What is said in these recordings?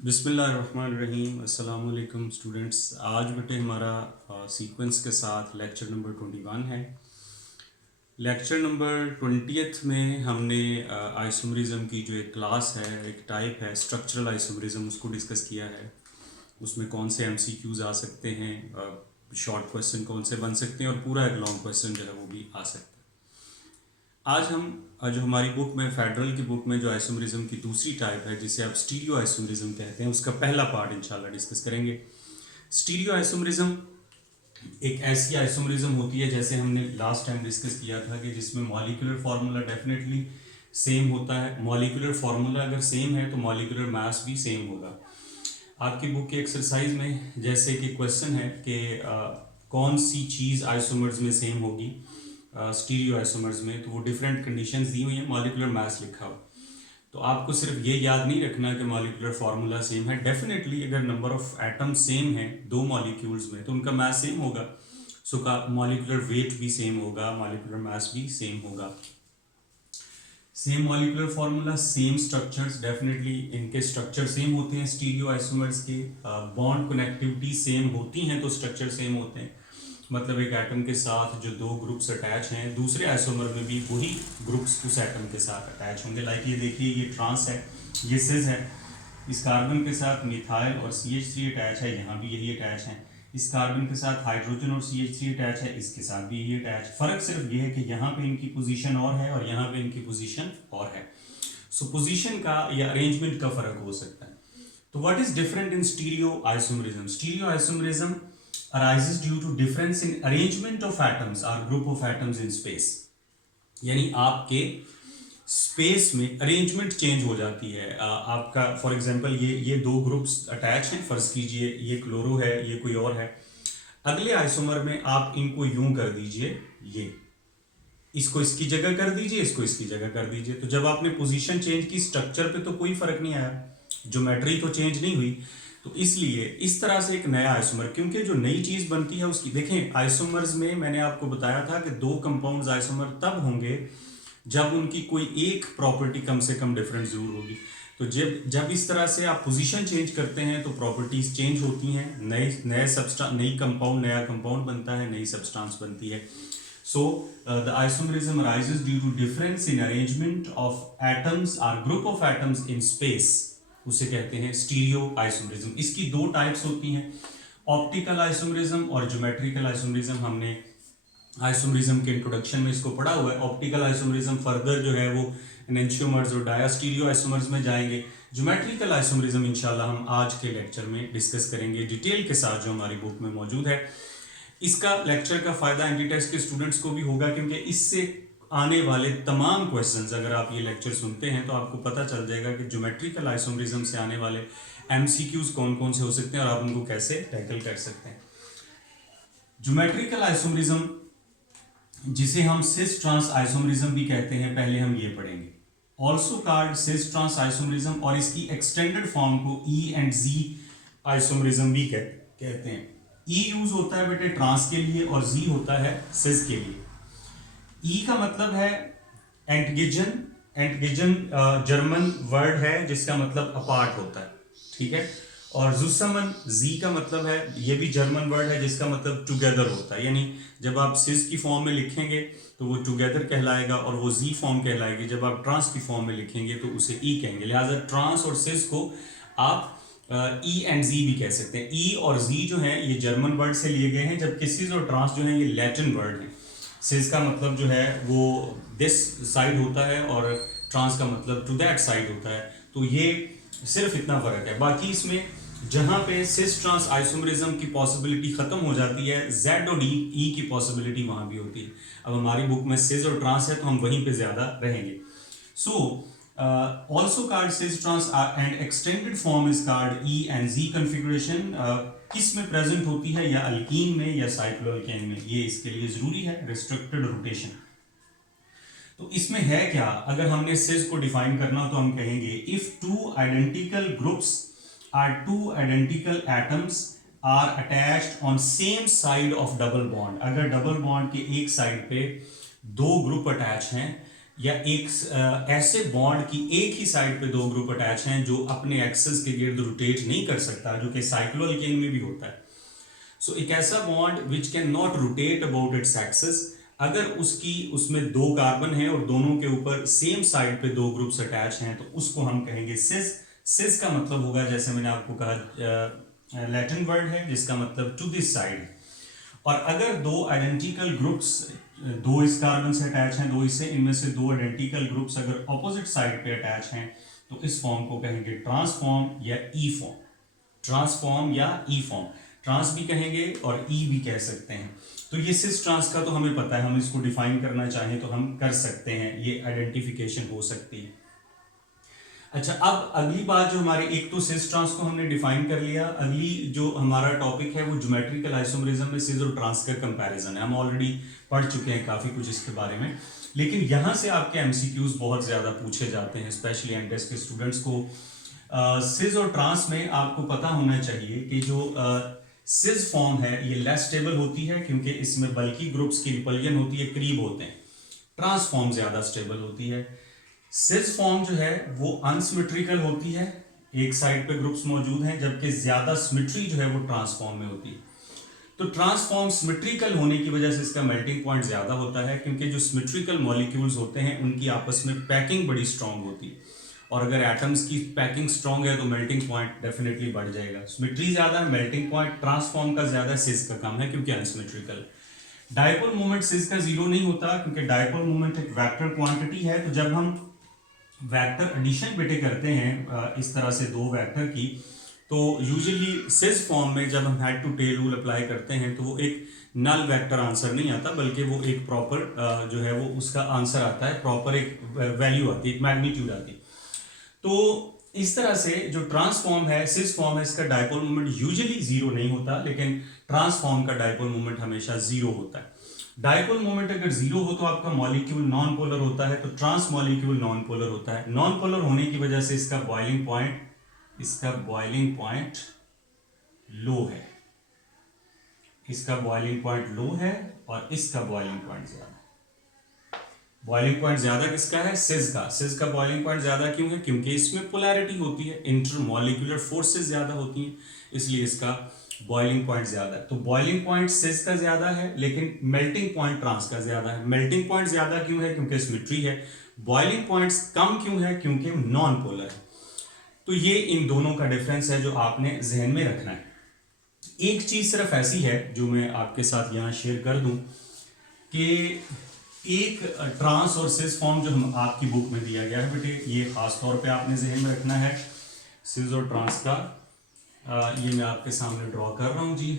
बिस्मिल्लाहिर्रहमानिर्रहीम अस्सलाम वालेकुम स्टूडेंट्स। आज बेटे हमारा सीक्वेंस के साथ लेक्चर नंबर 21 है। लेक्चर नंबर 20th में हमने आइसोमरिज्म की जो एक क्लास है, एक टाइप है स्ट्रक्चरल आइसोमरिज्म, उसको डिस्कस किया है। उसमें कौन से एमसीक्यूज आ सकते हैं, शॉर्ट क्वेश्चन कौन से बन सकते हैं और पूरा एक लॉन्ग क्वेश्चन जो है वो भी आ सकता है। आज हम जो हमारी बुक में फेडरल की बुक में जो आइसोमरिज्म की दूसरी टाइप है जिसे आप स्टीरियो आइसोमरिज्म कहते हैं, उसका पहला पार्ट इंशाल्लाह डिस्कस करेंगे। स्टीरियो आइसोमरिज्म एक ऐसी आइसोमरिज्म होती है, जैसे हमने लास्ट टाइम डिस्कस किया था, कि जिसमें मॉलिक्यूलर फार्मूला डेफिनेटली सेम होता है। मॉलिक्यूलर फार्मूला अगर सेम है तो मॉलिक्यूलर मास भी सेम होगा। आपकी बुक के एक्सरसाइज में जैसे कि क्वेश्चन है कि कौन सी चीज़ आइसोमर्स में सेम होगी स्टीरियो आइसोमर्स में, तो वो डिफरेंट कंडीशंस दी हुई हैं, मॉलिक्यूलर मास लिखा हो। तो आपको सिर्फ ये याद नहीं रखना कि मॉलिक्यूलर फार्मूला सेम है। डेफिनेटली अगर नंबर ऑफ एटम सेम है दो मॉलिक्यूल्स में तो उनका मास सेम होगा। सो का मॉलिक्यूलर वेट भी सेम होगा, मॉलिक्यूलर मास भी सेम होगा। Same molecular formula, same structures, definitely इनके स्ट्रक्चर सेम होते हैं स्टीरियो आइसोमर्स के। बॉन्ड कनेक्टिविटी सेम होती हैं तो स्ट्रक्चर सेम होते हैं। मतलब एक एटम के साथ जो दो ग्रुप्स अटैच हैं, दूसरे आइसोमर में भी वही ग्रुप्स उस एटम के साथ अटैच होंगे। लाइक ये देखिए, ये ट्रांस है, ये सिस है। इस कार्बन के साथ मिथाइल और CH3 अटैच है, यहाँ भी यही अटैच है। इस कार्बन के साथ हाइड्रोजन और CH3 अटैच है, इसके साथ भी यही अटैच। फर्क सिर्फ ये है कि यहाँ पे इनकी पोजीशन और है और यहाँ पे इनकी पोजीशन और है। सो पोजीशन का या अरेंजमेंट का फर्क हो सकता है। तो what is different in stereo isomerism? Stereo isomerism arises due to difference in arrangement of atoms or group of atoms in space। यानी आपके स्पेस में अरेंजमेंट चेंज हो जाती है। आपका फॉर एग्जांपल ये दो ग्रुप्स अटैच हैं, फर्ज कीजिए ये क्लोरो है, ये कोई और है। अगले आइसोमर में आप इनको यूं कर दीजिए, ये इसको इसकी जगह कर दीजिए, इसको इसकी जगह कर दीजिए। तो जब आपने पोजीशन चेंज की, स्ट्रक्चर पे तो कोई फर्क नहीं आया, ज्योमेट्री तो चेंज नहीं हुई। तो इसलिए इस तरह से एक नया आइसोमर, क्योंकि जो नई चीज बनती है उसकी देखें, आइसोमर्स में मैंने आपको बताया था कि दो कंपाउंड्स आइसोमर तब होंगे जब उनकी कोई एक प्रॉपर्टी कम से कम डिफरेंट जरूर होगी। तो जब जब इस तरह से आप पोजीशन चेंज करते हैं तो प्रॉपर्टीज चेंज होती हैं, नए नए सब्सटेंस, नई कंपाउंड, नया कंपाउंड बनता है, नई सब्सटेंस बनती है। So the isomerism arises due to difference in arrangement of atoms or group of atoms in space। उसे कहते हैं स्टीरियो आइसोमरिज्म। इसकी दो टाइप्स होती हैं, ऑप्टिकल आइसोमरिज्म और ज्योमेट्रिकल आइसोमरिज्म। हमने आइसोमरिज्म के इंट्रोडक्शन में इसको पढ़ा हुआ है। ऑप्टिकल आइसोमरिज्म फर्दर जो है वो एनेंशियोमर्स और डायास्टीरियो आइसोमर्स में जाएंगे। ज्योमेट्रिकल आइसोमरिज्म इंशाल्लाह हम आज के लेक्चर में डिस्कस करेंगे डिटेल के साथ, जो हमारी बुक में मौजूद है। इसका लेक्चर का फायदा एंटी टेस्ट के स्टूडेंट्स को भी होगा, क्योंकि इससे आने वाले तमाम क्वेश्चंस अगर आप ये लेक्चर सुनते हैं तो आपको पता चल जाएगा कि ज्योमेट्रिकल आइसोमरिज्म से आने वाले एमसीक्यूज कौन कौन से हो सकते हैं और आप उनको कैसे टैकल कर सकते हैं। ज्योमेट्रिकल आइसोमरिज्म, जिसे हम सिस ट्रांस आइसोमरिज्म भी कहते हैं, पहले हम ये पढ़ेंगे। Also called cis trans isomerism, और इसकी एक्सटेंडेड फॉर्म को E एंड Z आइसोमरिज्म भी कहते हैं। E यूज होता है बेटे ट्रांस के लिए और Z होता है सिस के लिए। E का मतलब है एंटगिजन। एंटगिजन जर्मन वर्ड है जिसका मतलब अपार्ट होता है, ठीक है। और जुस्समन, Z का मतलब है, ये भी जर्मन वर्ड है जिसका मतलब टुगेदर होता है। यानी जब आप सिस की फॉर्म में लिखेंगे तो वो टुगेदर कहलाएगा और वो Z फॉर्म कहलाएगी। जब आप ट्रांस की फॉर्म में लिखेंगे तो उसे E कहेंगे। लिहाजा ट्रांस और सिस को आप E एंड Z भी कह सकते हैं। E और Z जो है ये जर्मन वर्ड से लिए गए हैं, जबकि सिस और ट्रांस जो है ये लैटिन वर्ड है। सिस का मतलब जो है वो दिस साइड होता है और ट्रांस का मतलब टू दैट साइड होता है। तो ये सिर्फ इतना फर्क है। बाकी इसमें जहां पे सिस ट्रांस आइसोमरिज्म की पॉसिबिलिटी खत्म हो जाती है, Z और E की पॉसिबिलिटी वहां भी होती है। अब हमारी बुक में सिस और ट्रांस है तो हम वहीं पे ज्यादा रहेंगे। सो also called cis trans and extended form is called E and Z configuration। किस में प्रेजेंट होती है, या अल्कीन में या साइक्लोअल्केन में, ये इसके लिए जरूरी है, रिस्ट्रिक्टेड रोटेशन। तो इसमें है क्या, अगर हमने सिस को डिफाइन करना तो हम कहेंगे if two identical groups are two identical atoms are attached on same side of double bond. अगर डबल बॉन्ड के एक साइड पे दो ग्रुप अटैच हैं, या एक ऐसे बॉन्ड की एक ही साइड पे दो ग्रुप अटैच हैं जो अपने एक्सेस के गिर्द रोटेट नहीं कर सकता, जो कि साइक्लोअल्केन में भी होता है। सो एक ऐसा bond which can not rotate about its axis, अगर उसमें दो कार्बन है और दोनों के ऊपर सेम साइड पे दो ग्रुप्स अटैच हैं तो उसको हम कहेंगे सिस। सिस का मतलब होगा, जैसे मैंने आपको कहा, लैटिन वर्ड है जिसका मतलब टू दिस साइड। और अगर दो आइडेंटिकल ग्रुप्स, दो इस कार्बन से अटैच हैं, दो इससे, इनमें से दो आइडेंटिकल ग्रुप्स अगर ऑपोजिट साइड पे अटैच हैं तो इस फॉर्म को कहेंगे ट्रांसफॉर्म या ई फॉर्म। ट्रांसफॉर्म या ई फॉर्म, ट्रांस भी कहेंगे और ई भी कह सकते हैं। तो ये सिस ट्रांस का तो हमें पता है, हम इसको डिफाइन करना चाहें तो हम कर सकते हैं, ये आइडेंटिफिकेशन हो सकती है। अच्छा, अब अगली बात जो हमारी, एक तो सिस ट्रांस को हमने डिफाइन कर लिया, अगली जो हमारा टॉपिक है वो ज्योमेट्रिकल आइसोमरिज्म में सिस और ट्रांस का कंपैरिजन है। हम ऑलरेडी पढ़ चुके हैं काफी कुछ इसके बारे में, लेकिन यहां से आपके एमसीक्यूज बहुत ज्यादा पूछे जाते हैं, स्पेशली एमटेस के स्टूडेंट्स को। सिस और ट्रांस में आपको पता होना चाहिए कि जो सिस फॉर्म है ये लेस स्टेबल होती है क्योंकि इसमें बल्कि ग्रुप्स की रिपल्जन होती है, करीब होते हैं। ट्रांस फॉर्म ज्यादा स्टेबल होती है। सिस फॉर्म जो है वो अनसिमेट्रिकल होती है, एक साइड पे ग्रुप्स मौजूद हैं, जबकि ज्यादा सिमेट्री जो है वो ट्रांसफॉर्म में होती है। तो ट्रांसफॉर्म सिमेट्रिकल होने की वजह से इसका मेल्टिंग पॉइंट ज्यादा होता है, क्योंकि जो सिमेट्रिकल मॉलिक्यूल्स होते हैं उनकी आपस में पैकिंग बड़ी स्ट्रांग होती है, और अगर एटम्स की पैकिंग स्ट्रांग है तो मेल्टिंग पॉइंट डेफिनेटली बढ़ जाएगा। सिमेट्री ज्यादा है, मेल्टिंग पॉइंट ट्रांसफॉर्म का ज्यादा, सिस का कम है क्योंकि अनसिमेट्रिकल। डायपोल मोमेंट सिस का जीरो नहीं होता क्योंकि डायपोल मोमेंट एक वेक्टर क्वांटिटी है। तो जब हम वेक्टर एडिशन बेटे करते हैं इस तरह से दो वेक्टर की, तो यूजुअली सिस फॉर्म में जब हम head to tail rule apply करते हैं तो वो एक नल वेक्टर आंसर नहीं आता, बल्कि वो एक प्रॉपर जो है वो उसका आंसर आता है, प्रॉपर एक वैल्यू आती है, एक मैग्नीट्यूड आती है। तो इस तरह से जो ट्रांसफॉर्म है, सिस फॉर्म है, इसका डायपोल मोमेंट यूजुअली जीरो नहीं होता, लेकिन ट्रांसफॉर्म का डायपोल मोमेंट हमेशा जीरो होता है। डायपोल मोमेंट अगर जीरो हो तो आपका मॉलिक्यूल नॉन पोलर होता है, तो ट्रांस मॉलिक्यूल नॉन पोलर होता है। नॉन पोलर होने की वजह से इसका बॉइलिंग पॉइंट लो है, इसका बॉइलिंग पॉइंट लो है और इसका बॉइलिंग पॉइंट ज्यादा है। बॉइलिंग पॉइंट ज्यादा किसका है? सिस का। सिस का बॉइलिंग पॉइंट ज्यादा क्यों है? क्योंकि इसमें पोलैरिटी होती है, इंटरमॉलिक्यूलर फोर्सेस ज्यादा होती हैं, इसलिए इसका बॉइलिंग पॉइंट ज्यादा है। तो बॉइलिंग पॉइंट सिस का ज्यादा है, लेकिन मेल्टिंग पॉइंट ट्रांस का ज्यादा है। मेल्टिंग पॉइंट ज्यादा क्यों है? क्योंकि सिमेट्री है। बॉइलिंग पॉइंट्स कम क्यों है? क्योंकि नॉन पोलर है। तो ये इन दोनों का डिफरेंस है जो आपने जहन में रखना है। एक चीज सिर्फ ऐसी है जो मैं आपके साथ यहां शेयर कर दूं कि एक ट्रांस और सिस फॉर्म जो हम आपकी बुक में दिया गया है बेटे, ये खास तौर पे आपने जहन में रखना है। सिस और ट्रांस का ये मैं आपके सामने ड्रॉ कर रहा हूं जी।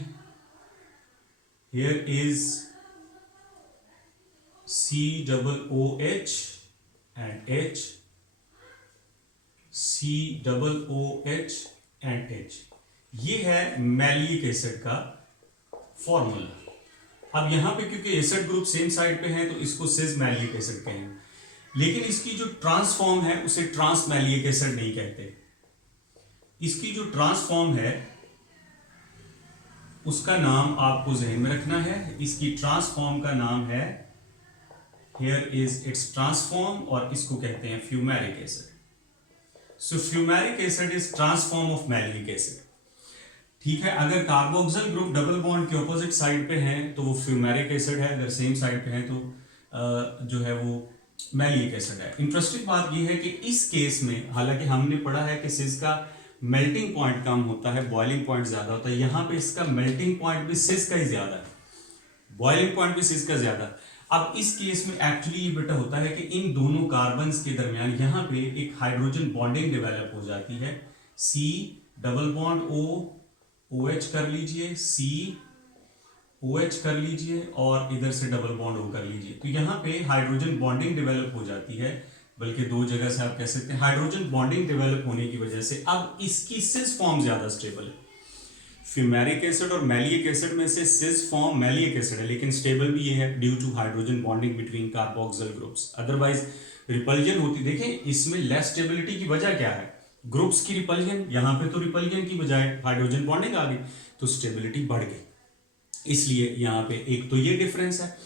Here is COOH and H, COOH and H। ये है मैलिक एसिड का फॉर्मूला। अब यहां पे क्योंकि एसिड ग्रुप सेम साइड पे है तो इसको सिस मैलिक एसिड कहेंगे, लेकिन इसकी जो ट्रांसफॉर्म है उसे ट्रांस मैलिक एसिड नहीं कहते। इसकी जो ट्रांसफॉर्म है उसका नाम आपको जहन में रखना है। इसकी ट्रांसफॉर्म का नाम है, हियर इज इट्स ट्रांसफॉर्म, और इसको कहते हैं fumaric acid. So fumaric acid is transform of malic acid. ठीक है, अगर कार्बोक्सिल ग्रुप डबल बॉन्ड के ऑपोजिट साइड पे हैं तो वो फ्यूमेरिक एसिड है, अगर सेम साइड पे है तो जो है वो मैलिक एसिड है। इंटरेस्टिंग बात ये है कि इस केस में हालांकि हमने पढ़ा है कि सिस का मेल्टिंग पॉइंट कम होता है, बॉइलिंग पॉइंट ज्यादा होता है, यहां पे इसका मेल्टिंग पॉइंट भी सिस का ही ज्यादा है, बॉइलिंग पॉइंट भी सिस का ज्यादा है। अब इस केस में एक्चुअली ये बेटा होता है कि इन दोनों कार्बन्स के दरमियान यहां पे एक हाइड्रोजन बॉन्डिंग डेवलप हो जाती है। C double bond O, OH कर लीजिए, COH कर लीजिए, और इधर से डबल बॉन्ड O कर लीजिए। तो यहाँ पे हाइड्रोजन बॉन्डिंग डेवलप हो जाती है, बल्कि दो जगह से आप कह सकते हैं। हाइड्रोजन बॉन्डिंग डेवलप होने की वजह से अब इसकी सिस फॉर्म ज्यादा स्टेबल है। फ्यूमेरिक एसिड और मैलिक एसिड में से सिस फॉर्म मैलिक एसिड है, लेकिन स्टेबल भी ये है due to hydrogen bonding between carboxyl groups. Otherwise repulsion होती, देखें इसमें लेस स्टेबिलिटी की वजह क्या है? ग्रुप्स की रिपल्जन। यहां पे तो रिपल्जन की बजाय हाइड्रोजन बॉन्डिंग आ गई तो स्टेबिलिटी बढ़ गई, इसलिए यहां पे एक तो ये डिफरेंस है।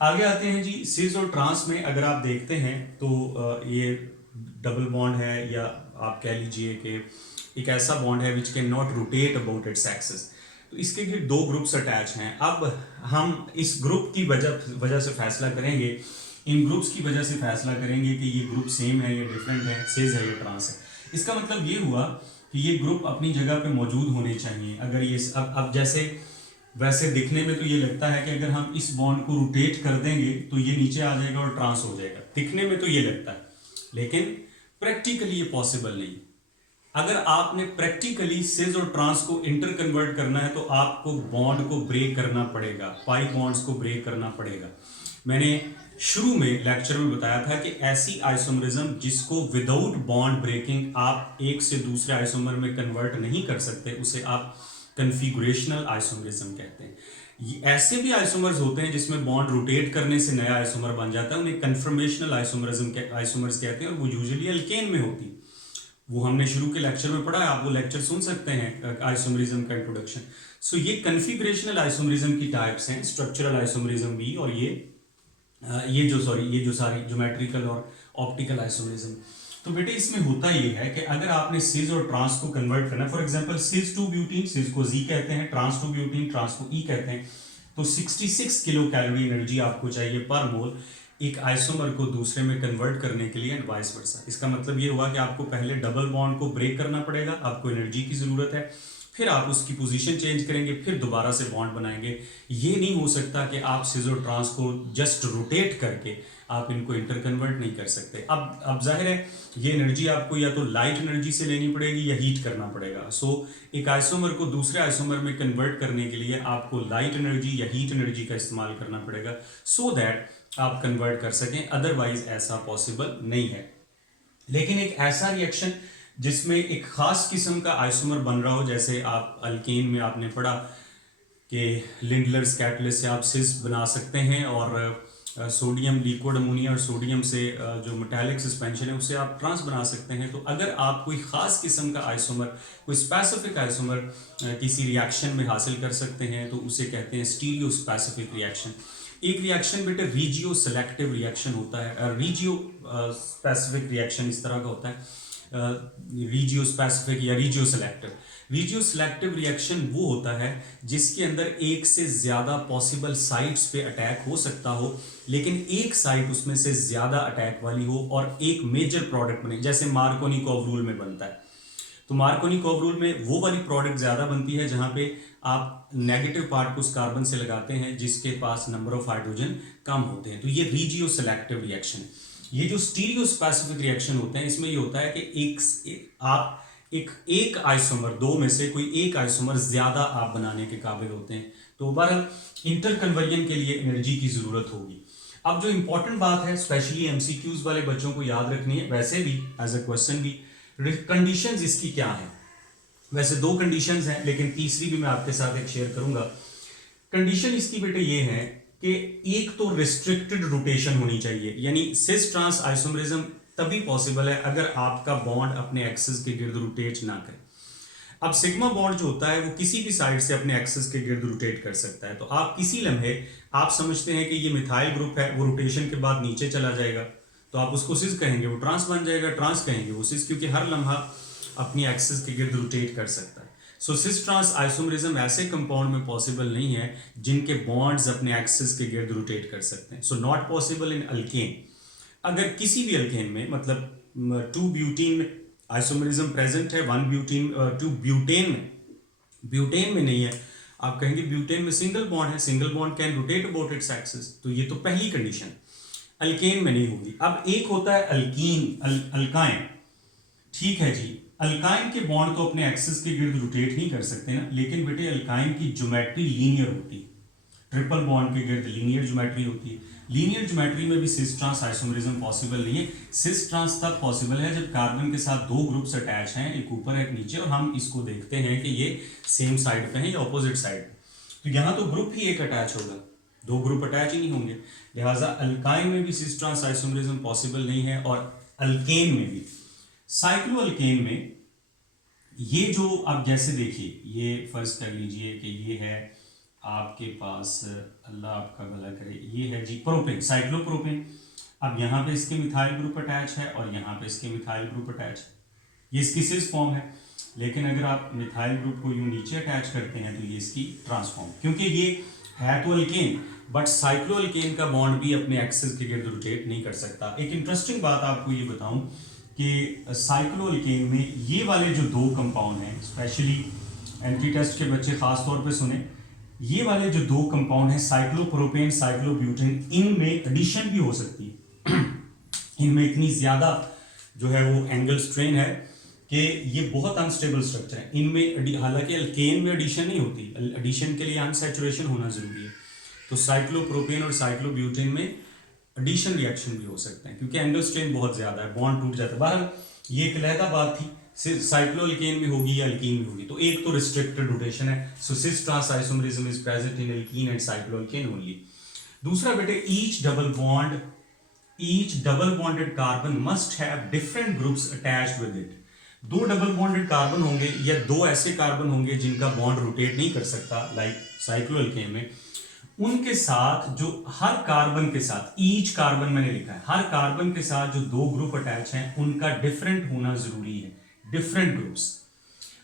आगे आते हैं जी, सिस और ट्रांस में अगर आप देखते हैं तो ये डबल बॉन्ड है, या आप कह लीजिए कि एक ऐसा बॉन्ड है which can not rotate about its axis. तो इसके लिए दो ग्रुप्स अटैच हैं। अब हम इस ग्रुप की वजह से फैसला करेंगे, इन ग्रुप्स की वजह से फैसला करेंगे कि ये ग्रुप सेम है या डिफरेंट है, सिस है या ट्रांस है। इसका मतलब ये हुआ कि ये ग्रुप अपनी जगह पे मौजूद होने चाहिए। अगर ये अब जैसे वैसे दिखने में तो ये लगता है कि अगर हम इस बॉन्ड को रोटेट कर देंगे तो ये नीचे आ जाएगा और ट्रांस हो जाएगा, दिखने में तो ये लगता है, लेकिन प्रैक्टिकली ये पॉसिबल नहीं। अगर आपने प्रैक्टिकली सिस और ट्रांस को इंटर कन्वर्ट करना है तो आपको बॉन्ड को ब्रेक करना पड़ेगा, पाई बॉन्ड्स को ब्रेक करना पड़ेगा। मैंने शुरू में लेक्चर में बताया था कि ऐसी आइसोमरिज्म जिसको विदाउट बॉन्ड ब्रेकिंग आप एक से दूसरे आइसोमर में कन्वर्ट नहीं कर सकते, उसे आप कन्फिगुरेशनल आइसोमरिज्म कहते हैं। ऐसे भी आइसोमर्स होते हैं जिसमें बॉन्ड रोटेट करने से नया आइसोमर बन जाता है, उन्हें कन्फर्मेशनल आइसोमर्स कहते हैं, और वो यूजुअली अल्केन में होती है। वो हमने शुरू के लेक्चर में पढ़ा है, आप वो लेक्चर सुन सकते हैं, आइसोमरिज्म का इंट्रोडक्शन। सो ये कन्फिगरेशनल आइसोमरिज्म की टाइप्स हैं, स्ट्रक्चरल आइसोमरिज्म भी, और ये जो सारी ज्योमेट्रिकल और ऑप्टिकल आइसोमरिज्म। तो बेटे इसमें होता ये है कि अगर आपने सिस और ट्रांस को कन्वर्ट करना है, for example cis two butene, cis को जी कहते हैं, ट्रांस टू ब्यूटीन, ट्रांस को ई कहते हैं, तो 66 किलो कैलोरी एनर्जी आपको चाहिए पर मोल एक आइसोमर को दूसरे में कन्वर्ट करने के लिए, एंड वाइस वर्सा। इसका मतलब ये हुआ कि आपको पहले डबल बॉन्ड को ब्रेक करना पड़ेगा, आपको एनर्जी की जरूरत है, फिर आप उसकी पोजीशन चेंज करेंगे, फिर दोबारा से बॉन्ड बनाएंगे। ये नहीं हो सकता कि आप सिस और ट्रांस को जस्ट रोटेट करके आप इनको इंटर कन्वर्ट नहीं कर सकते। अब जाहिर है ये एनर्जी आपको या तो लाइट एनर्जी से लेनी पड़ेगी या हीट करना पड़ेगा। सो एक आइसोमर को दूसरे आइसोमर में कन्वर्ट करने के लिए आपको लाइट एनर्जी या हीट एनर्जी का इस्तेमाल करना पड़ेगा, सो दैट आप कन्वर्ट कर सकें, अदरवाइज ऐसा पॉसिबल नहीं है। लेकिन एक ऐसा रिएक्शन जिसमें एक खास किस्म का आइसोमर बन रहा हो, जैसे आप अल्केन में आपने पढ़ा कि लिंडलर्स कैटलिस्ट से आप सिस बना सकते हैं, और सोडियम लिक्विड अमोनिया और सोडियम से जो मेटालिक सस्पेंशन है उसे आप ट्रांस बना सकते हैं। तो अगर आप कोई ख़ास किस्म का आइसोमर, कोई स्पेसिफिक आइसोमर किसी रिएक्शन में हासिल कर सकते हैं तो उसे कहते हैं स्टीरियो स्पेसिफिक रिएक्शन। एक रिएक्शन बेटे रीजियो सेलेक्टिव रिएक्शन होता है, रीजियो स्पेसिफिक रिएक्शन इस तरह का होता है, रीजियो स्पेसिफिक या regio selective. Regio selective reaction वो होता है जिसके अंदर एक से ज़्यादा पॉसिबल साइट्स पे अटैक हो सकता हो, लेकिन एक साइट उसमें से ज़्यादा अटैक वाली हो और एक मेजर प्रोडक्ट बने, जैसे मार्कोनिकॉव रूल में बनता है। तो मार्कोनिकॉव रूल में वो वाली प्रोडक्ट ज़्यादा बनती है जहाँ पे आप नेगेटिव पार्ट को उस कार्बन से लगाते हैं जिसके पास नंबर ऑफ हाइड्रोजन कम होते हैं। तो ये रीजियो सेलेक्टिव रिएक्शन। ये जो स्टीरियो स्पेसिफिक रिएक्शन होते हैं इसमें ये होता है कि आप एक आइसोमर, दो में से कोई एक आइसोमर ज्यादा आप बनाने के काबिल होते हैं, तो बहरहाल इंटर कन्वर्जन के लिए एनर्जी की जरूरत होगी। अब जो इंपॉर्टेंट बात है, स्पेशली एमसीक्यूज वाले बच्चों को याद रखनी है, वैसे भी एज अ क्वेश्चन भी, कंडीशंस इसकी क्या है। वैसे दो कंडीशंस हैं लेकिन तीसरी भी मैं आपके साथ एक शेयर करूंगा। कंडीशन इसकी बेटे ये है कि एक तो रिस्ट्रिक्टेड रोटेशन होनी चाहिए, यानी सिस ट्रांस आइसोमरिज्म तभी पॉसिबल है अगर आपका बॉन्ड अपने एक्सिस के गिर्द रोटेट ना करे। अब सिग्मा बॉन्ड जो होता है वो किसी भी साइड से अपने एक्सिस के गिर्द रोटेट कर सकता है। तो आप किसी लम्हे आप समझते हैं कि ये मिथाइल ग्रुप है, वो रोटेशन के बाद नीचे चला जाएगा, तो आप उसको सिस कहेंगे, वो ट्रांस बन जाएगा, ट्रांस कहेंगे वो सिस, क्योंकि हर लम्हा अपनी एक्सिस के गिर्द रोटेट कर सकता है। सो सिस ट्रांस आइसोमरिज्म ऐसे कंपाउंड में पॉसिबल नहीं है जिनके बॉन्ड्स अपने एक्सिस के गिर्द रोटेट कर सकते हैं। So not possible in alkane. अगर किसी भी अल्केन में, मतलब 2 ब्यूटीन में आइसोमरिज्म प्रेजेंट है, 1 ब्यूटीन 2 ब्यूटेन में नहीं है, आप कहेंगे ब्यूटेन में सिंगल बॉन्ड है, single bond can rotate about its axis, तो ये तो पहली कंडीशन अल्केन में नहीं होगी। अब एक होता है अल्कीन, अल्काइन, ठीक है जी, अल्काइन के बॉन्ड तो अपने एक्सिस के गिर्द रोटेट नहीं कर सकते ना, लेकिन बेटे अल्काइन की ज्योमेट्री लीनियर होती है, ट्रिपल बॉन्ड के गिर्द लीनियर ज्योमेट्री होती है। लीनियर ज्योमेट्री में भी सिस ट्रांस आइसोमरिज्म पॉसिबल नहीं है। सिस ट्रांस तब पॉसिबल है जब कार्बन के साथ दो ग्रुप्स अटैच हैं, एक ऊपर एक नीचे, और हम इसको देखते हैं कि ये सेम साइड पे हैं या ऑपोजिट साइड पे, तो यहाँ तो ग्रुप ही एक अटैच होगा, दो ग्रुप अटैच ही नहीं होंगे। लिहाजा अल्काइन में भी सिस ट्रांस आइसोमरिज्म पॉसिबल नहीं है, और अल्केन में भी। साइक्लो अल्केन में ये जो आप जैसे देखिए, ये फर्ज कर लीजिए कि ये है आपके पास, अल्लाह आपका भला करे, ये है जी प्रोपेन, साइक्लोप्रोपेन। अब यहाँ पे इसके मिथाइल ग्रुप अटैच है और यहाँ पे इसके मिथाइल ग्रुप अटैच है, ये इसकी सिस फॉर्म है। लेकिन अगर आप मिथाइल ग्रुप को यूं नीचे अटैच करते हैं तो ये इसकी ट्रांसफॉर्म, क्योंकि ये है तो अल्केन बट साइक्लोअल्केन का बॉन्ड भी अपने एक्सिस के गिर्द रोटेट नहीं कर सकता। एक इंटरेस्टिंग बात आपको ये बताऊं कि साइक्लोअल्केन में ये वाले जो दो कंपाउंड हैं, स्पेशली एंट्री टेस्ट के बच्चे खास तौर पे सुने, ये वाले जो दो कंपाउंड हैं साइक्लोप्रोपेन साइक्लोब्यूटेन, इनमें एडिशन भी हो सकती है। इनमें इतनी ज़्यादा जो है वो एंगल स्ट्रेन है कि ये बहुत अनस्टेबल स्ट्रक्चर है। इनमें हालांकि अल्केन में एडिशन नहीं होती, एडिशन के लिए अनसैचुरेशन होना ज़रूरी है, तो साइक्लोप्रोपेन और साइक्लोब्यूटेन में एडिशन रिएक्शन भी हो सकते हैं क्योंकि एंगल स्ट्रेन बहुत ज़्यादा है, बॉन्ड टूट जाता है। बहरहाल ये एक अलहदा बात थी, साइक्लोअल्केन में होगी या अल्कीन में होगी, तो एक तो रिस्ट्रिक्टेड रोटेशन है, so cis trans isomerism is present in alkene and cycloalkane only. दूसरा बेटे, each double bonded carbon must have different groups attached with it। दो डबल बॉन्डेड कार्बन होंगे या दो ऐसे कार्बन होंगे जिनका बॉन्ड रोटेट नहीं कर सकता, लाइक साइक्लोअल्केन में, उनके साथ जो हर कार्बन के साथ, ईच कार्बन मैंने लिखा है, हर कार्बन के साथ जो दो ग्रुप अटैच हैं उनका डिफरेंट होना जरूरी है, डिफरेंट ग्रुप्स।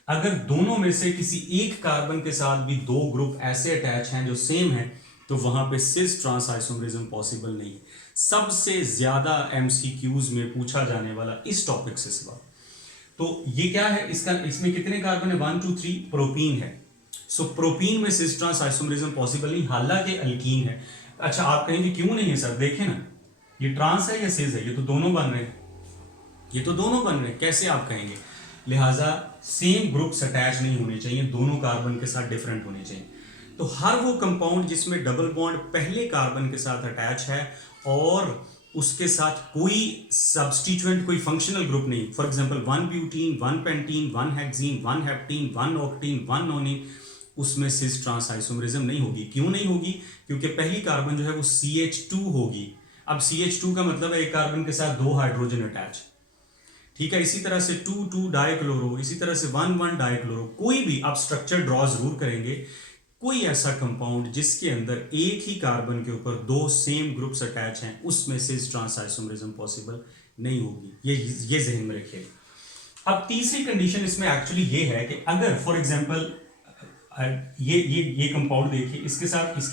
अगर दोनों में से किसी एक कार्बन के साथ भी दो ग्रुप ऐसे अटैच हैं जो सेम है तो वहां पे सिस ट्रांस आइसोमरिज्म पॉसिबल नहीं। सबसे ज्यादा एमसीक्यूज में पूछा जाने वाला इस टॉपिक से सवाल, तो ये क्या है, इसमें कितने कार्बन है, 1 2 3, प्रोपीन है। सो प्रोपीन में सिस ट्रांस आइसोमरिज्म पॉसिबल नहीं, हालांकि अल्कीन है। अच्छा, आप कहेंगे क्यों नहीं है सर, देखें ना, ये ट्रांस है या सिस है, ये तो दोनों बन रहे हैं, ये तो दोनों बन रहे हैं, कैसे आप कहेंगे। लिहाजा सेम ग्रुप्स अटैच नहीं होने चाहिए, दोनों कार्बन के साथ डिफरेंट होने चाहिए। तो हर वो कंपाउंड जिसमें डबल बॉन्ड पहले कार्बन के साथ अटैच है और उसके साथ कोई सब्स्टिट्यूएंट, कोई फंक्शनल ग्रुप नहीं, for example 1 butene 1 pentene 1 hexene 1 heptene 1 octene 1 nonene, उसमें सिस ट्रांस आइसोमरिज्म नहीं होगी। क्यों नहीं होगी, क्योंकि पहली कार्बन जो है वो CH2 होगी। अब CH2 का मतलब है एक कार्बन के साथ दो हाइड्रोजन अटैच, ठीक है। इसी तरह से 2 2 डाइक्लोरो, इसी तरह से 1 1 डाइक्लोरो, कोई भी आप स्ट्रक्चर ड्रॉ जरूर करेंगे, कोई ऐसा कंपाउंड जिसके अंदर एक ही कार्बन के ऊपर दो सेम ग्रुप्स अटैच हैं उसमें सिस ट्रांस आइसोमरिज्म पॉसिबल नहीं होगी, ये जहन में रखिएगा। अब तीसरी कंडीशन इसमें एक्चुअली ये है कि अगर फॉर एग्जांपल ये कंपाउंड देखिए, इसके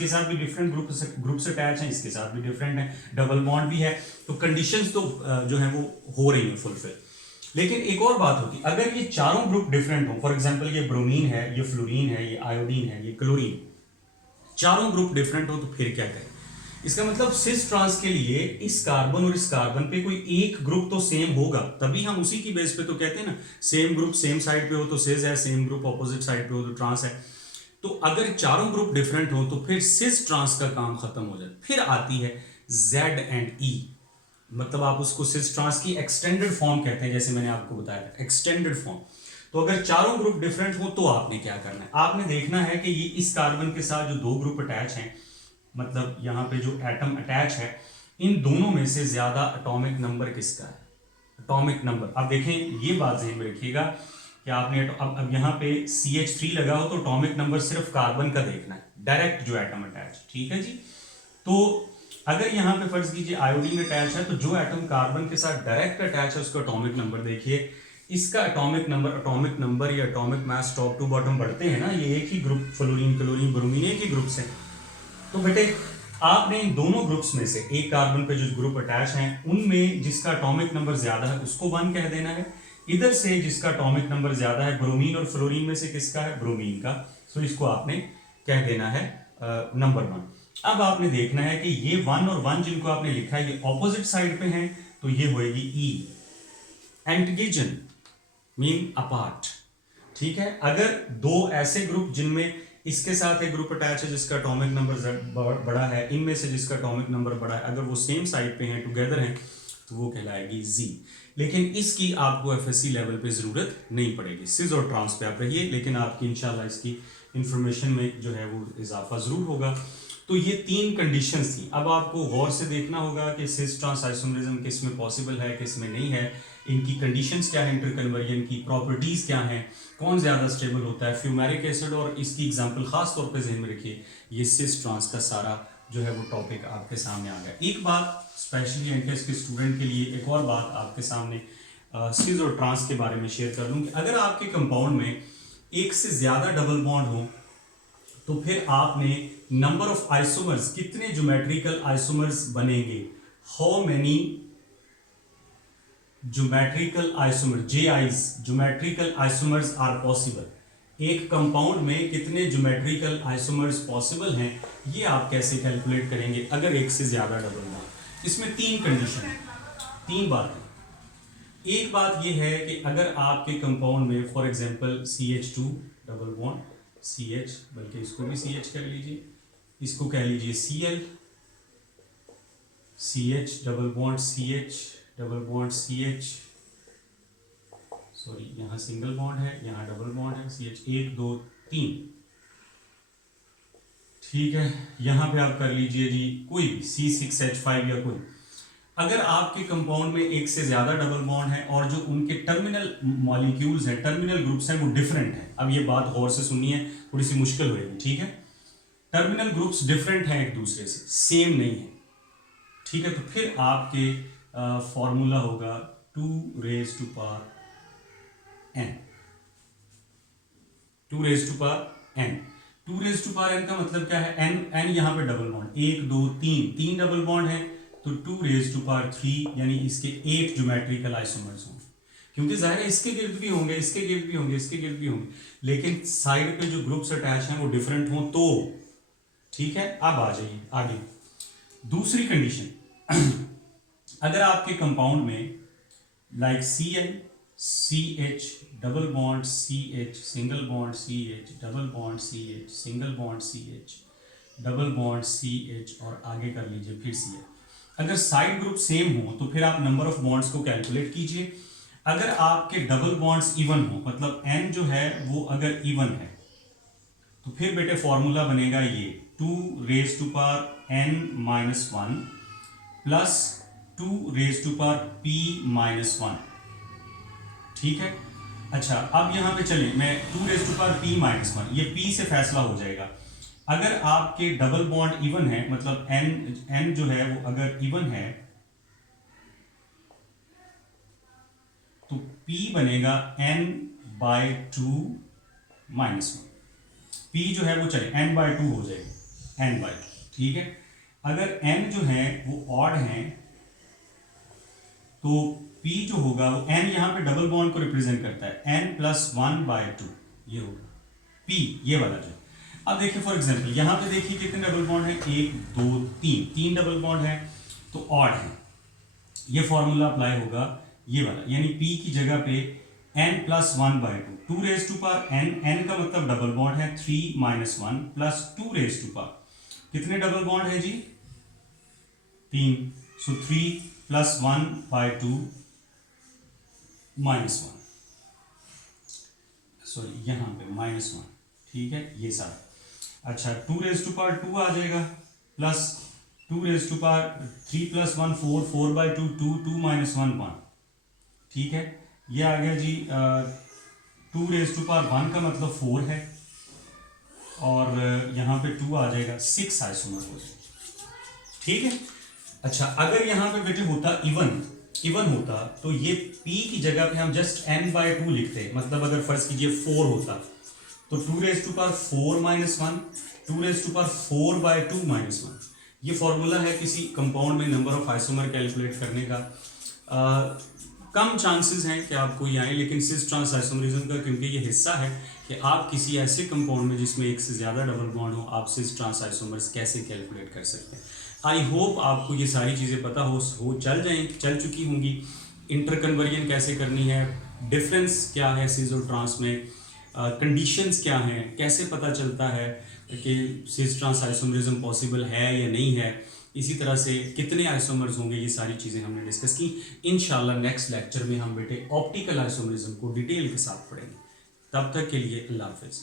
साथ भी डिफरेंट ग्रुप्स अटैच हैं, इसके साथ भी डिफरेंट है, डबल बॉन्ड भी है, तो कंडीशंस तो जो है वो हो रही है फुलफिल। लेकिन एक और बात होती, अगर ये चारों ग्रुप डिफरेंट हो, फॉर एग्जांपल ये ब्रोमीन है, ये फ्लोरीन है, ये आयोडीन है, ये क्लोरीन, चारों ग्रुप डिफरेंट हो तो फिर क्या करें। इसका मतलब सिस ट्रांस के लिए इस कार्बन और इस कार्बन पे कोई एक ग्रुप तो सेम होगा, तभी हम उसी की बेस पे तो कहते हैं ना, सेम ग्रुप सेम साइड पे हो तो सिस है, सेम ग्रुप ऑपोजिट साइड पे हो तो ट्रांस है। तो अगर चारों ग्रुप डिफरेंट हो तो फिर सिस ट्रांस का काम खत्म हो जाए। फिर आती है Z एंड E, मतलब आप उसको सिस ट्रांस की एक्सटेंडेड फॉर्म कहते हैं, जैसे मैंने आपको बताया एक्सटेंडेड फॉर्म। तो अगर चारों ग्रुप डिफरेंट हो तो आपने क्या करना है, आपने देखना है कि ये इस कार्बन के साथ जो दो ग्रुप अटैच हैं, मतलब यहाँ पे जो एटम अटैच है, इन दोनों में से ज्यादा एटॉमिक नंबर किसका है, एटॉमिक नंबर। अब देखें, ये बात ध्यान में रखिएगा कि आपने अब यहाँ पे CH3 लगा हो तो एटॉमिक नंबर सिर्फ कार्बन का देखना है, डायरेक्ट जो एटम अटैच, ठीक है जी। तो अगर यहाँ पे फर्ज कीजिए आयोडीन अटैच है, तो जो एटम कार्बन के साथ डायरेक्ट अटैच है उसका एटॉमिक नंबर देखिए, इसका एटॉमिक नंबर या atomic mass top to bottom बढ़ते हैं ना, ये एक ही ग्रुप, फ्लोरीन क्लोरीन ब्रोमीन एक ही ग्रुप से। तो बेटे आपने इन दोनों ग्रुप्स में से एक कार्बन पे जो ग्रुप अटैच हैं उनमें जिसका एटॉमिक नंबर ज्यादा है उसको 1 कह देना है, इधर से जिसका एटॉमिक नंबर ज्यादा है ब्रोमीन और फ्लोरीन में से किसका है, ब्रोमीन का, सो इसको आपने कह देना है नंबर 1। अब आपने देखना है कि ये 1 और 1 जिनको आपने लिखा है ये ऑपोजिट साइड पे हैं, तो ये होएगी E, एंटीजन मीन अपार्ट, ठीक है। अगर दो ऐसे ग्रुप जिनमें इसके साथ एक ग्रुप अटैच है जिसका एटॉमिक नंबर बड़ा है, इनमें से जिसका एटॉमिक नंबर बड़ा है, अगर वो सेम साइड पे हैं, टुगेदर हैं, तो वो कहलाएगी Z। लेकिन इसकी आपको FSC लेवल पे जरूरत नहीं पड़ेगी, सिस और ट्रांस पे आप रहिए, लेकिन आपकी इंशाल्लाह इसकी इंफॉर्मेशन में जो है वो इजाफा जरूर होगा। तो ये 3 कंडीशंस थी। अब आपको गौर से देखना होगा कि सिस ट्रांस आइसोमरिज्म किस में पॉसिबल है, किस में नहीं है। इनकी कंडीशंस क्या है, इंटरकन्वर्जन की प्रॉपर्टीज़ क्या हैं, कौन ज़्यादा स्टेबल होता है, फ्यूमेरिक एसिड, और इसकी एग्जांपल खास तौर पे जहन में रखिए, ये सिस ट्रांस का सारा जो है वो टॉपिक आपके सामने आ गया। एक बात स्पेशली एंट्रेंस के स्टूडेंट के लिए, एक और बात आपके सामने सिस और ट्रांस के बारे में शेयर कर लूँ कि अगर आपके कंपाउंड में एक से ज़्यादा डबल बॉन्ड हो तो फिर आपने नंबर ऑफ आइसोमर्स, कितने ज्योमेट्रिकल आइसोमर्स बनेंगे, how many geometrical isomer, JIs, geometrical isomers are possible, एक कंपाउंड में कितने ज्योमेट्रिकल आइसोमर्स पॉसिबल हैं, ये आप कैसे कैलकुलेट करेंगे अगर एक से ज़्यादा डबल बॉन्ड। इसमें 3 कंडीशन है, 3 बातें। एक बात ये है कि अगर आपके कंपाउंड में for example CH2 double bond CH, बल्कि इसको भी CH कर लीजिए, इसको कह लीजिए Cl, CH double bond CH double bond CH, sorry यहाँ सिंगल बॉन्ड है, यहाँ डबल बॉन्ड है, CH 1 2 3, ठीक है। यहाँ पे आप कर लीजिए जी कोई भी C6H5 या कोई। अगर आपके कंपाउंड में एक से ज्यादा डबल बॉन्ड है और जो उनके टर्मिनल मॉलिक्यूल्स हैं, टर्मिनल ग्रुप्स हैं, वो डिफरेंट है। अब ये बात गौर से सुनिए, थोड़ी सी मुश्किल होगी, ठीक है। टर्मिनल ग्रुप्स डिफरेंट हैं एक दूसरे से, सेम नहीं है, ठीक है। तो फिर आपके फॉर्मूला होगा 2 raised to power n, 2 raised to power n। 2 raised to power n का मतलब क्या है, n यहाँ पे डबल बॉन्ड 1 2 3 डबल बॉन्ड है, तो 2 raised to power 3 यानी इसके 8 ज्योमेट्रिकल आइसोमर्स होंगे, क्योंकि जाहिर है इसके गिर्द भी होंगे, इसके गिर्द भी होंगे, इसके गिर्द भी होंगे, लेकिन साइड पे जो ग्रुप्स अटैच हैं वो डिफरेंट हों तो, ठीक है। अब आ जाइए आगे, दूसरी कंडीशन, अगर आपके कंपाउंड में like Cl CH double bond CH single bond CH double bond CH single bond CH double bond CH और आगे कर लीजिए फिर Cl, अगर साइड ग्रुप सेम हो तो फिर आप नंबर ऑफ बॉन्ड्स को कैलकुलेट कीजिए। अगर आपके डबल बॉन्ड्स इवन हो, मतलब n जो है वो अगर इवन है, तो फिर बेटे फॉर्मूला बनेगा ये 2 raised to power n minus 1 plus 2 raised to power p minus 1, ठीक है। अच्छा, अब यहां पे चलें, मैं 2 raised to power p minus 1, ये p से फैसला हो जाएगा। अगर आपके डबल बॉन्ड इवन है, मतलब n जो है वो अगर इवन है, तो p बनेगा n by 2 minus 1, p जो है वो चले n by 2 हो जाएगा, n by 2, ठीक है। अगर n जो है वो ऑड है तो p जो होगा वो n यहाँ पे डबल बॉन्ड को रिप्रेजेंट करता है, n plus 1 by 2, ये होगा p, ये वाला जो। अब देखिए फॉर एग्जांपल यहाँ पे देखिए कितने डबल बॉन्ड है, 1 2 3 डबल बॉन्ड है तो ऑड है, ये फॉर्मूला अप्लाई होगा ये वाला, यानी p की जगह पे n plus 1 by 2, 2 raised to power n का मतलब डबल बॉन्ड है 3 minus 1 plus 2 raised to power, कितने डबल बॉन्ड है जी, 3, सो 3 plus 1 by 2 minus 1, सॉरी यहाँ पे -1, ठीक है, ये सारा। अच्छा, 2 raised to power 2 आ जाएगा plus 2 raised to power 3 plus 1 4, 4 by 2 2, 2 minus 1 1, ठीक है। ये आ गया जी 2 raised to power 1 का मतलब 4 है, और यहाँ पे 2 आ जाएगा, 6 आइसोमर हो जाएगा, ठीक है। अच्छा, अगर यहाँ पे बेटे होता इवन होता तो ये p की जगह पे हम जस्ट n by 2 लिखते, मतलब अगर फर्ज कीजिए 4 होता तो 2 raised to power 4 minus 1, 2 raised to power 4 by 2 minus 1, ये फॉर्मूला है किसी कंपाउंड में नंबर ऑफ आइसोमर कैलकुलेट करने का। कम चांसेस हैं कि आपको ये आए, लेकिन सिस ट्रांस आइसोमरिज्म का क्योंकि ये हिस्सा है कि आप किसी ऐसे कंपाउंड में जिसमें एक से ज़्यादा डबल बॉन्ड हो, आप सिस ट्रांस आइसोमर्स कैसे कैलकुलेट कर सकते हैं। आई होप आपको ये सारी चीज़ें पता चल चुकी होंगी। इंटरकन्वर्जन कैसे करनी है, डिफरेंस क्या है सिस और ट्रांस में, कंडीशंस क्या हैं, कैसे पता चलता है कि सिस ट्रांस आइसोमरिज्म पॉसिबल है या नहीं है, इसी तरह से कितने आइसोमर्स होंगे, ये सारी चीज़ें हमने डिस्कस की। इंशाल्लाह नेक्स्ट लेक्चर में हम बेटे ऑप्टिकल आइसोमरिज्म को डिटेल के साथ पढ़ेंगे। तब तक के लिए अल्लाह हाफिज़।